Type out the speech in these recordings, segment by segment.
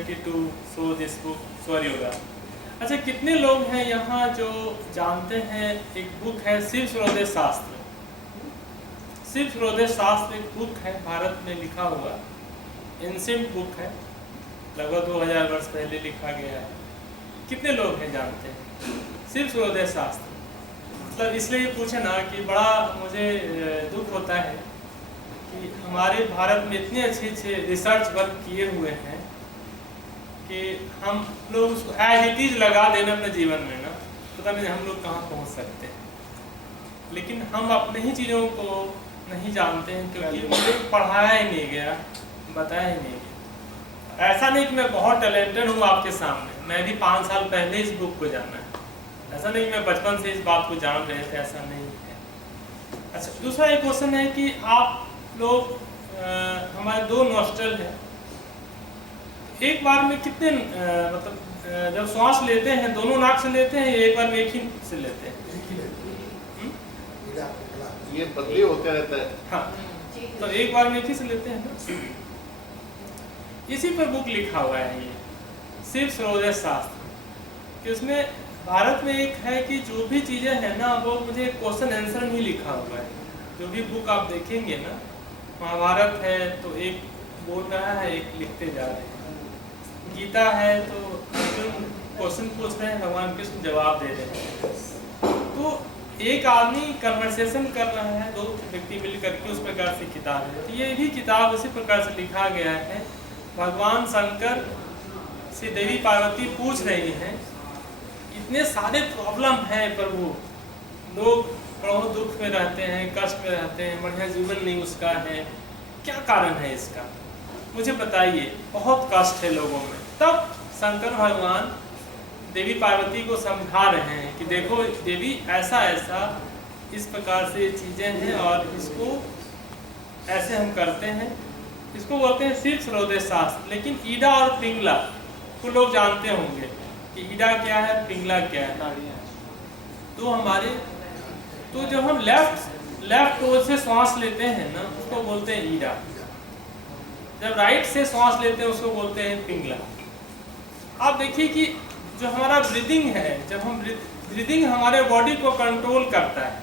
opportunity to show this book स्वर योगा। अच्छा, कितने लोग हैं यहाँ जो जानते हैं एक बुक है शिव सूर्योदय शास्त्र। शिव सूर्योदय शास्त्र एक बुक है, भारत में लिखा हुआ एंशिएंट बुक है, लगभग 2000 वर्ष पहले लिखा गया है। कितने लोग हैं जानते हैं शिव सूर्योदय शास्त्र? मतलब इसलिए ये पूछे ना कि बड़ा मुझे दुख होता है कि हमारे भारत में इतने अच्छे रिसर्च वर्क किए हुए हैं कि हम लोग उसको एज इट इज लगा देना अपने जीवन में ना, पता नहीं हम लोग कहाँ पहुँच सकते हैं। लेकिन हम अपने ही चीज़ों को नहीं जानते हैं क्योंकि मुझे पढ़ाया ही नहीं गया, बताया ही नहीं गया। ऐसा नहीं कि मैं बहुत टैलेंटेड हूँ आपके सामने, मैं भी 5 साल पहले इस बुक को जाना है। ऐसा नहीं कि मैं बचपन से इस बात को जान रहे थे, ऐसा नहीं है। अच्छा, दूसरा एक क्वेश्चन है कि आप लोग हमारे 2 नॉस्ट्रल हैं, एक बार में कितने मतलब जब सांस लेते हैं दोनों नाक से लेते हैं या एक बार में एक ही से लेते हैं? ये बदली होते रहता है। हाँ, तो एक बार में एक ही से लेते हैं ना। इसी पर बुक लिखा हुआ है ये शिव सूर्योदय शास्त्र कि उसमें भारत में एक है कि जो भी चीज़ें हैं ना वो मुझे क्वेश्चन आंसर नहीं लिखा हुआ है। जो भी बुक आप देखेंगे ना, महाभारत है तो एक बोल रहा है, एक लिखते जा रहे हैं। गीता है तो क्वेश्चन पूछ रहे हैं, भगवान कृष्ण जवाब दे रहे हैं। तो एक आदमी कन्वर्सेशन कर रहा है, 2 व्यक्ति मिलकर के, उस प्रकार से किताब है। तो ये भी किताब उसी प्रकार से लिखा गया है। भगवान शंकर से देवी पार्वती पूछ रही हैं, इतने सारे प्रॉब्लम हैं प्रभु, लोग बहुत दुख में रहते हैं, कष्ट में रहते हैं, बढ़िया जीवन नहीं उसका है, क्या कारण है इसका, मुझे बताइए, बहुत कष्ट है लोगों में। तब शंकर भगवान देवी पार्वती को समझा रहे हैं कि देखो देवी, ऐसा ऐसा इस प्रकार से चीज़ें हैं और इसको ऐसे हम करते हैं। इसको बोलते हैं शिव सूर्योदय शास्त्र। लेकिन ईडा और पिंगला को लोग जानते होंगे कि ईडा क्या है, पिंगला क्या है। तो हमारे तो जब हम लेफ्ट ओर से सांस लेते हैं ना, उसको बोलते हैं ईडा। जब राइट से सांस लेते हैं उसको बोलते हैं पिंगला। आप देखिए कि जो हमारा ब्रीदिंग है, जब हम ब्रीदिंग हमारे बॉडी को कंट्रोल करता है।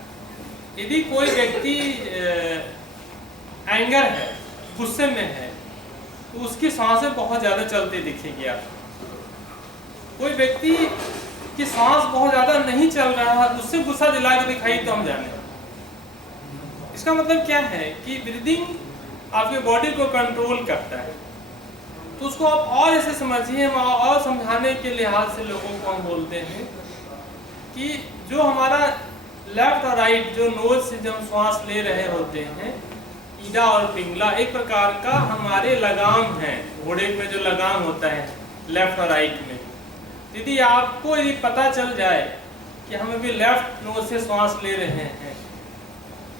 यदि कोई व्यक्ति एंगर है, गुस्से में है, तो उसकी सांसें बहुत ज़्यादा चलती दिखेगी आपको। कोई व्यक्ति की सांस बहुत ज़्यादा नहीं चल रहा है, उससे गुस्सा दिला के दिखाई तो हम जाने। इसका मतलब क्या है कि ब्रीदिंग आपके बॉडी को कंट्रोल करता है। तो उसको आप और ऐसे समझिए, और समझाने के लिहाज से लोगों को हम बोलते हैं कि जो हमारा लेफ्ट और राइट, जो नोज से जब श्वास ले रहे होते हैं, ईडा और पिंगला एक प्रकार का हमारे लगाम है। घोड़े में जो लगाम होता है लेफ्ट और राइट में, यदि आपको यदि पता चल जाए कि हम अभी लेफ्ट नोज से श्वास ले रहे हैं,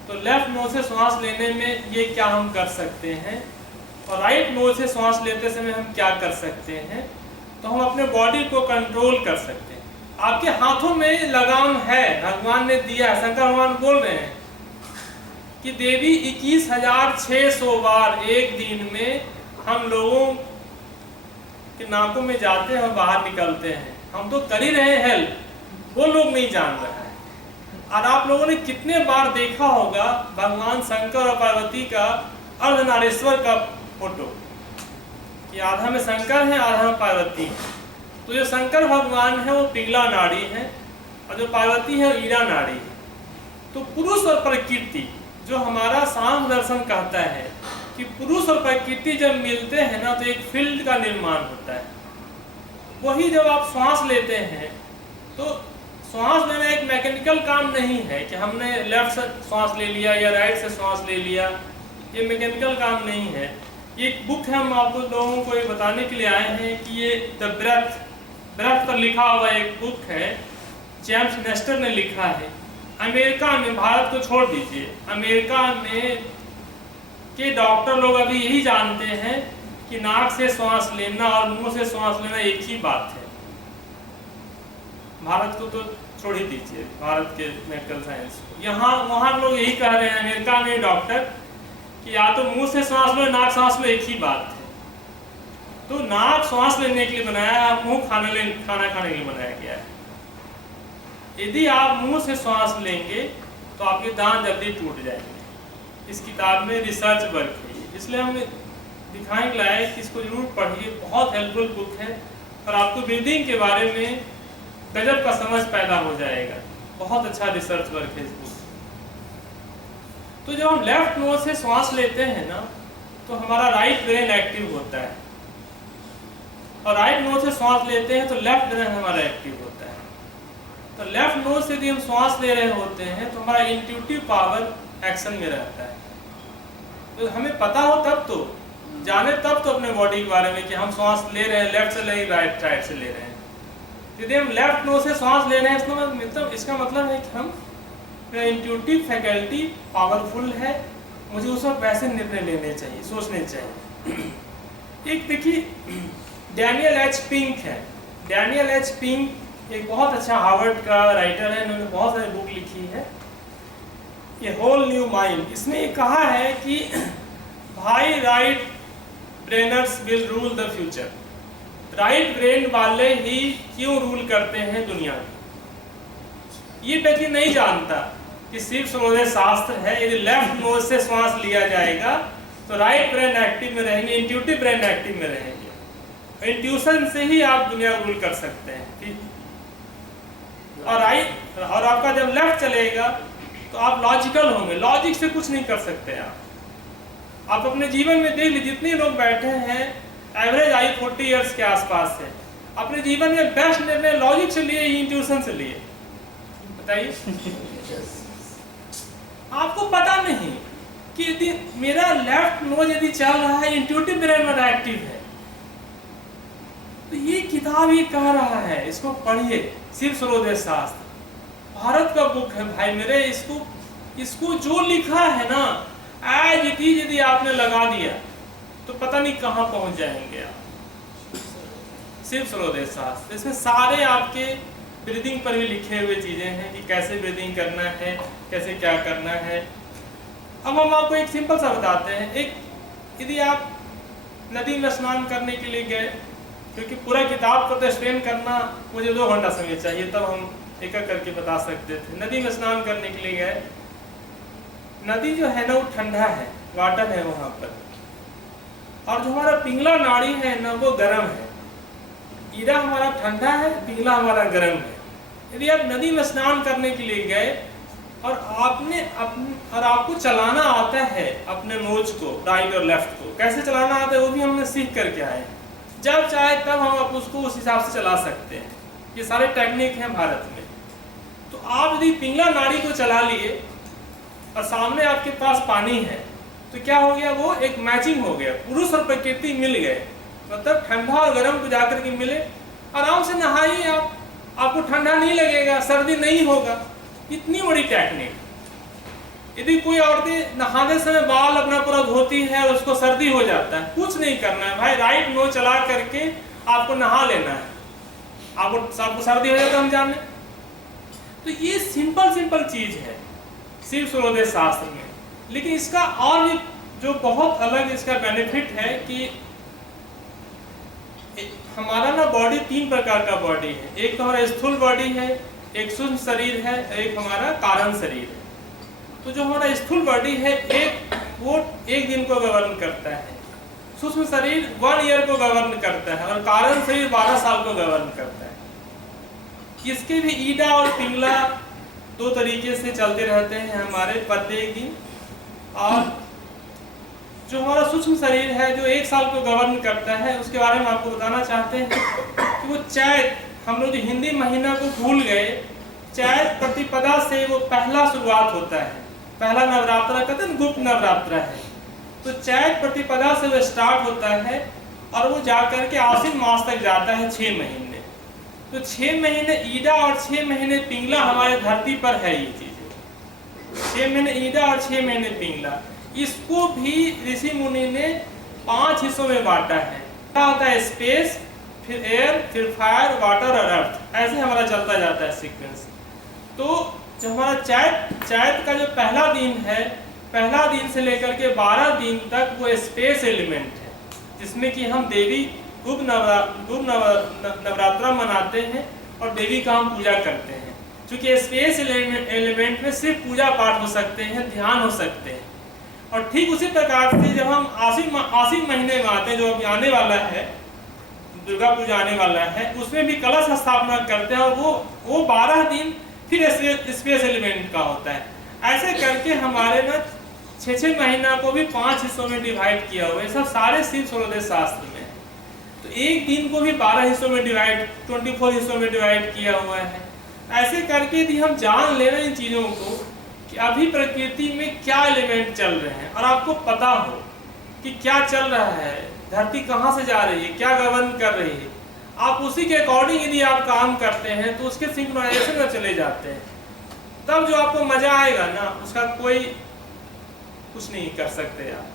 तो लेफ्ट नोज से श्वास लेने में ये क्या हम कर सकते हैं और राइट नोज से श्वास लेते समय हम क्या कर सकते हैं, तो हम अपने बॉडी को कंट्रोल कर सकते हैं। आपके हाथों में लगाम है, भगवान ने दिया है। शंकर भगवान बोल रहे हैं कि देवी 21,600 बार एक दिन में हम लोगों के नाकों में जाते हैं और बाहर निकलते हैं। हम तो कर ही रहे हैं हेल्प, वो लोग नहीं जान रहे हैं। और आप लोगों ने कितने बार देखा होगा भगवान शंकर और पार्वती का अर्धनारीश्वर का फोटो, कि आधा में शंकर है, आधा में पार्वती है। तो जो शंकर भगवान है वो पिंगला नाड़ी है और जो पार्वती है वो ईडा नाड़ी है। तो पुरुष और प्रकृति, जो हमारा सांख्य दर्शन कहता है कि पुरुष और प्रकृति जब मिलते हैं ना, तो एक फील्ड का निर्माण होता है। वही जब आप श्वास लेते हैं, तो श्वास लेना एक मैकेनिकल काम नहीं है कि हमने लेफ्ट से श्वास ले लिया या राइट से श्वास ले लिया, ये मैकेनिकल काम नहीं है। ये एक बुक है, हम आपको लोगों को ये बताने के लिए आए हैं कि ये द ब्रेथ पर लिखा हुआ एक बुक है, जेम्स नेस्टर ने लिखा है। अमेरिका में, भारत को छोड़ दीजिए, अमेरिका में के डॉक्टर लोग अभी यही जानते हैं कि नाक से श्वास लेना और मुंह से श्वास लेना एक ही बात है। भारत को तो छोड़ ही दीजिए, भारत के मेडिकल साइंस को, यहाँ वहाँ लोग यही कह रहे हैं, अमेरिका में डॉक्टर, कि या तो मुंह से सांस लो, नाक सांस लो, एक ही बात है। तो नाक श्वास लेने के लिए बनाया है, मुंह खाना खाने के लिए बनाया गया है। यदि आप मुंह से श्वास लेंगे तो आपके दांत जल्दी टूट जाएंगे। इस किताब में रिसर्च वर्क है, इसलिए हम दिखाने के लायक कि इसको जरूर पढ़िए, बहुत हेल्पफुल बुक है और आपको ब्रीदिंग के बारे में गजब का समझ पैदा हो जाएगा। बहुत अच्छा रिसर्च वर्क है इस बुक। तो जब हम लेफ्ट नोज से श्वास लेते हैं ना, तो हमारा राइट ब्रेन एक्टिव होता है, और राइट नोज से श्वास लेते हैं तो लेफ्ट ब्रेन हमारा एक्टिव होता है। तो लेफ्ट नोज से यदि हम श्वास ले रहे होते हैं तो हमारा इंट्यूटिव पावर एक्शन में रहता है। तो हमें पता हो तब तो जाने तब तो अपने बॉडी के बारे में कि हम श्वास ले रहे हैं, लेफ्ट से ले राइट साइड से ले रहे हैं। यदि हम लेफ्ट नोज से श्वास ले रहे हैं मतलब इसका मतलब है कि हम इंट्यूटिव फैकल्टी पावरफुल है, मुझे उस वक्त वैसे निर्णय लेने चाहिए, सोचने चाहिए। एक देखिए डैनियल एच पिंक है। डैनियल एच पिंक एक बहुत अच्छा हार्वर्ड का राइटर है, इन्होंने बहुत सारी बुक लिखी है। ये होल न्यू माइंड, इसने ये कहा है कि भाई right brainers will rule the future. Right brain वाले ही क्यों रूल करते हैं दुनिया में। ये व्यक्ति नहीं जानता कि सिर्फ समझे शास्त्र है, यदि लेफ्ट नोज से श्वास लिया जाएगा तो राइट ब्रेन एक्टिव में रहेंगे, इंट्यूटिव ब्रेन एक्टिव में रहेंगे। इंट्यूशन से ही आप दुनिया को रूल कर सकते हैं। और राइट और आपका जब लेफ्ट चलेगा तो आप लॉजिकल होंगे, लॉजिक से कुछ नहीं कर सकते आप अपने जीवन में देख लीजिए, जितने लोग बैठे हैं एवरेज आयु 40 इयर्स के आसपास है, अपने जीवन में बेस्ट निर्णय लॉजिक से लिए, इंट्यूशन से लिए। बताइए आपको पता नहीं कि यदि मेरा लेफ्ट नोज यदि चल रहा है, इंट्यूटिव ब्रेन मेरा एक्टिव है, तो ये किताब ये कह रहा है, इसको पढ़िए। शिव सर्वोदय शास्त्र भारत का बुक है भाई मेरे, इसको जो लिखा है ना एज इट इज यदि आपने लगा दिया तो पता नहीं कहां पहुंच जाएंगे आप। शिव सर्वोदय शास्त्र, इसमें सारे आपके ब्रीदिंग पर भी लिखे हुए चीजें हैं कि कैसे ब्रीदिंग करना है, कैसे क्या करना है। अब हम आपको एक सिंपल सा बताते हैं। एक यदि आप नदी में स्नान करने के लिए गए, क्योंकि पूरा किताब को तो एक्सप्लेन करना मुझे 2 घंटा समय चाहिए, तब हम एक एक करके बता सकते थे। नदी में स्नान करने के लिए गए, नदी जो है ना वो ठंडा है, वाटर है वहां पर, और जो हमारा पिंगला नाड़ी है ना वो गर्म है। ईरा हमारा ठंडा है, पिंगला हमारा गर्म है। यदि आप नदी में स्नान करने के लिए गए और आपको चलाना आता है अपने नोज को, राइट और लेफ्ट को, कैसे चलाना आता है वो भी हमने सीख करके आए हैं। जब चाहे तब हम उसको उस हिसाब से चला सकते हैं, ये सारे टेक्निक हैं भारत में। तो आप यदि पिंगला नाड़ी को चला लिए और सामने आपके पास पानी है तो क्या हो गया, वो एक मैचिंग हो गया, पुरुष और प्रकृति मिल गए, मतलब ठंडा और गर्म को जाकर के मिले। आराम से नहाइए आप, आपको ठंडा नहीं लगेगा, सर्दी नहीं होगा। इतनी बड़ी टेक्निक। यदि कोई औरतें नहाने समय बाल अपना पूरा धोती है और उसको सर्दी हो जाता है, कुछ नहीं करना है भाई, राइट नोज चला करके आपको नहा लेना है, आपको सर्दी हो जाता, हम जाने। तो ये सिंपल चीज है शिव सर्वोदय शास्त्र में। लेकिन इसका और भी जो बहुत अलग इसका बेनिफिट है कि हमारा ना बॉडी 3 प्रकार का बॉडी है। एक तो हमारा स्थूल बॉडी है, एक सूक्ष्म शरीर है, एक हमारा कारण शरीर है। तो जो हमारा स्थूल बॉडी है वो 1 दिन को गवर्न करता है, सूक्ष्म शरीर 1 ईयर को गवर्न करता है, और कारण शरीर 12 साल को गवर्न करता है। इसके भी ईडा और पिंगला 2 तरीके से चलते रहते हैं हमारे प्रत्येक दिन। और जो हमारा सूक्ष्म शरीर है जो 1 साल को गवर्न करता है, उसके बारे में आपको बताना चाहते हैं कि वो चैत, हम लोग जो हिंदी महीना को भूल गए, चैत प्रतिपदा से वो पहला शुरुआत होता है। पहला नवरात्रा कहते हैं गुप्त नवरात्रा है, तो चैत प्रतिपदा से वो स्टार्ट होता है और वो जाकर के आश्विन मास तक जाता है 6 महीने। तो 6 महीने ईडा और 6 महीने पिंगला हमारे धरती पर है। ये चीजें 6 महीने ईडा और 6 महीने पिंगला, इसको भी ऋषि मुनि ने 5 हिस्सों में बांटा है। क्या होता है, स्पेस, फिर एयर, फिर फायर, वाटर और अर्थ, ऐसे हमारा चलता जाता है सीक्वेंस। तो जो हमारा चैत का जो पहला दिन है, पहला दिन से लेकर के 12 दिन तक वो स्पेस एलिमेंट है, जिसमें कि हम देवी नवरात्रा मनाते हैं और देवी का हम पूजा करते हैं। क्योंकि स्पेस एलिमेंट में सिर्फ पूजा पाठ हो सकते हैं, ध्यान हो सकते हैं। और ठीक उसी प्रकार से जब हम आसिन महीने में आते हैं, जो अभी आने वाला है, दुर्गा पूजा आने वाला है, उसमें भी कलश स्थापना करते हैं और वो 12 दिन फिर स्पेस एलिमेंट का होता है। ऐसे करके हमारे ना 6 महीना को भी 5 हिस्सों में डिवाइड किया हुआ है। सब सारे शिव सूर्योदय शास्त्र में। तो एक दिन को भी 12 हिस्सों में 24 हिस्सों में डिवाइड किया हुआ है। ऐसे करके यदि हम जान ले रहे हैं इन चीज़ों को कि अभी प्रकृति में क्या एलिमेंट चल रहे हैं और आपको पता हो कि क्या चल रहा है, धरती कहाँ से जा रही है, क्या गवर्न कर रही है, आप उसी के अकॉर्डिंग यदि आप काम करते हैं तो उसके सिंक्रोनाइजेशन में चले जाते हैं, तब जो आपको मजा आएगा ना, उसका कोई कुछ नहीं कर सकते आप।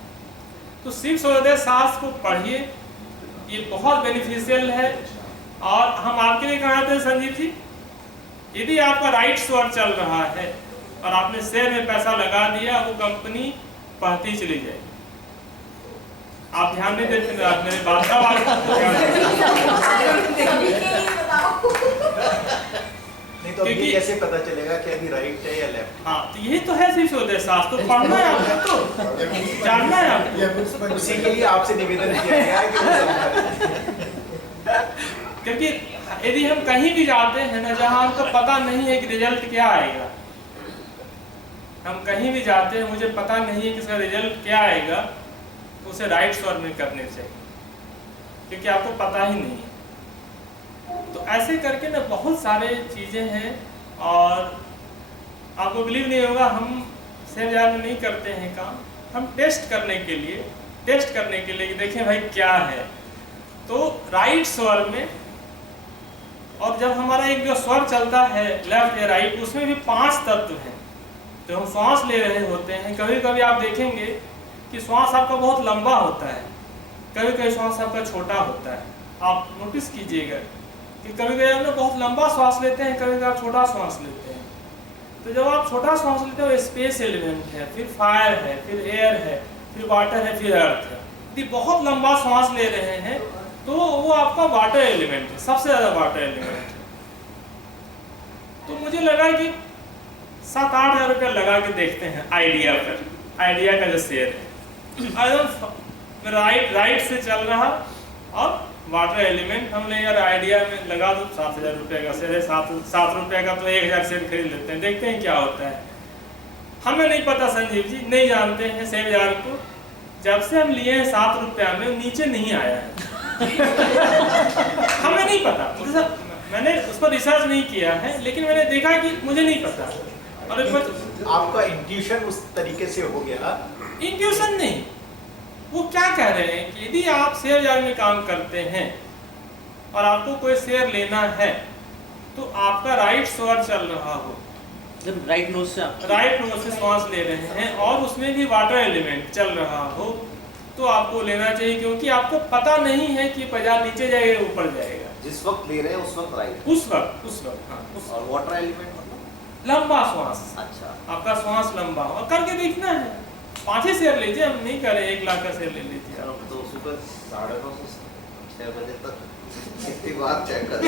तो शिव सूर्योदय शास्त्र को पढ़िए, ये बहुत बेनिफिशियल है। और हम आपके लिए कहा थे संजीव जी, यदि आपका राइट स्वर चल रहा है और आपने शेयर में पैसा लगा दिया, वो कंपनी बढ़ती चली जाएगी। आप ध्यान नहीं देते मेरे बात का नहीं तो अभी कैसे पता चलेगा कि अभी राइट है या लेफ्ट? हाँ, तो यही तो है शिव सूर्योदय शास्त्र, तो पढ़ना है आपको, तो जानना है आपको। उसी के लिए आपसे निवेदन किया गया है कि वो समझा। क्योंकि यदि हम कहीं भी जाते हैं ना, जहाँ हमको पता नहीं है कि रिजल्ट क्या आएगा, हम कहीं भी जाते हैं, मुझे पता नहीं है कि इसका रिजल्ट क्या आएगा, तो उसे राइट स्वर में करने चाहिए, क्योंकि आपको पता ही नहीं है। तो ऐसे करके ना बहुत सारे चीज़ें हैं। और आपको बिलीव नहीं होगा, हम शेयर बाजार में नहीं करते हैं काम, हम टेस्ट करने के लिए कि देखें भाई क्या है। तो राइट स्वर में, और जब हमारा एक जो स्वर चलता है लेफ्ट या राइट, उसमें भी 5 तत्व हैं। जो हम श्वास ले रहे होते हैं, कभी कभी आप देखेंगे कि श्वास आपका बहुत लंबा होता है, कभी कभी श्वास आपका छोटा होता है। आप नोटिस कीजिएगा कि कभी कभी हम बहुत लंबा श्वास लेते हैं, कभी कभी आप छोटा श्वास लेते हैं। तो जब आप छोटा श्वास लेते हो, स्पेस एलिमेंट है, फिर फायर है, फिर एयर है, फिर वाटर है, फिर अर्थ है। यदि बहुत लंबा श्वास ले रहे हैं तो वो आपका वाटर एलिमेंट है, सबसे ज्यादा वाटर एलिमेंट है। तो मुझे लगा कि 7-8 हज़ार रुपया लगा के देखते हैं आइडिया पर। आइडिया का जो शेयर है एकदम राइट से चल रहा, और वाटर एलिमेंट हमने यार आइडिया में लगा दो, 7,000 रुपये का शेयर है, 7 रुपये का तो 1,000 शेयर खरीद लेते हैं, देखते हैं क्या होता है। हमें नहीं पता संजीव जी, नहीं जानते हैं शेयर बाजार को। जब से हम लिए हैं 7 रुपया में, नीचे नहीं आया है। हमें नहीं पता, मैंने उस पर रिसर्च नहीं किया है, लेकिन मैंने देखा कि मुझे नहीं पता। और आपका इंट्यूशन उस तरीके से हो गया? इंट्यूशन नहीं, वो क्या कह रहे हैं कि यदि आप शेयर बाजार में काम करते हैं और आपको कोई शेयर लेना है, तो आपका राइट स्वर चल रहा हो, जब राइट नोज से श्वास ले रहे हैं और उसमें भी वाटर एलिमेंट चल रहा हो, तो आपको लेना चाहिए। क्योंकि आपको पता नहीं है कि बाजार नीचे जाएगा ऊपर जाएगा। जिस वक्त ले रहे हैं उस वक्त राइट, उस वक्त हाँ। और वाटर एलिमेंट लंबा श्वास, अच्छा, आपका श्वास लंबा हो, करके देखना है। 5 ही शेयर लीजिए, हम नहीं करें 1 लाख का शेयर ले लीजिए। तो सुबह 9:30 से 6 बजे तक कितनी बार चेक करें?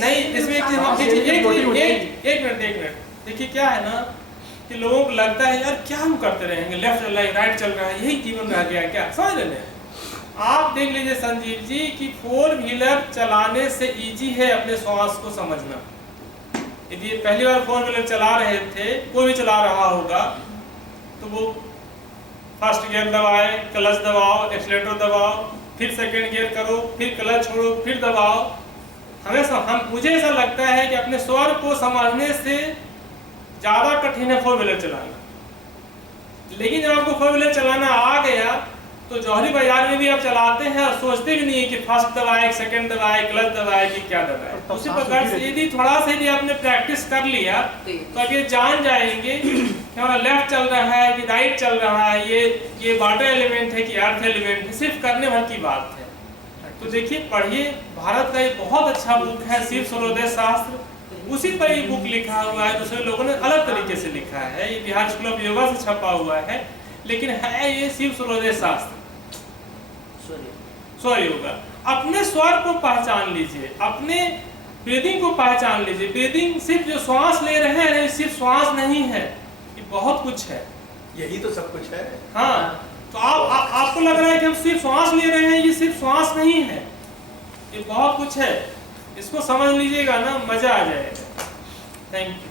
नहीं, इसमें एक मिनट देखिए, क्या है ना कि लोगों को लगता है यार क्या हम करते रहेंगे, लेफ्ट राइट चल रहा है, यही जीवन रह गया क्या? समझ रहे हैं आप? देख लीजिए संजीव जी कि 4 व्हीलर चलाने से इजी है अपने श्वास को समझना। यदि पहली बार 4 व्हीलर चला रहे थे, कोई भी चला रहा होगा, तो वो फर्स्ट गियर दबाए, क्लच दबाओ, एक्सीलरेटर दबाओ, फिर सेकंड गियर करो, फिर क्लच छोड़ो, फिर दबाओ। मुझे ऐसा लगता है कि अपने स्वर को समझने से ज़्यादा कठिन है 4 व्हीलर चलाना। लेकिन जब आपको 4 व्हीलर चलाना आ गया, तो जौहरी बाजार में भी आप चलाते हैं और सोचते भी नहीं है कि फर्स्ट दबाए, सेकंड दबाए, क्लच दबाए कि क्या दबाए। उसी प्रकार से यदि थोड़ा सा यदि आपने प्रैक्टिस कर लिया, तो आप ये जान जाएंगे कि हमारा लेफ्ट चल रहा है कि राइट चल रहा है, ये वाटर एलिमेंट है कि अर्थ एलिमेंट है। सिर्फ करने भर की बात है। तो देखिए, पढ़िए, भारत का ये बहुत अच्छा बुक है शिव सूर्योदय शास्त्र। उसी पर ये बुक लिखा हुआ है, दूसरे लोगों ने अलग तरीके से लिखा है। ये बिहार स्कूल ऑफ योगा से छपा हुआ है, लेकिन है ये शिव सूर्योदय शास्त्र। स्वर योगा। अपने स्वर को पहचान लीजिए, अपने ब्रीदिंग को पहचान लीजिए। ब्रीदिंग सिर्फ जो श्वास ले रहे हैं, सिर्फ श्वास नहीं है, ये बहुत कुछ है। यही तो सब कुछ है। हाँ, तो आपको लग रहा है कि हम सिर्फ श्वास ले रहे हैं, ये सिर्फ श्वास नहीं है, ये बहुत कुछ है। इसको समझ लीजिएगा ना, मजा आ जाएगा। Thank you.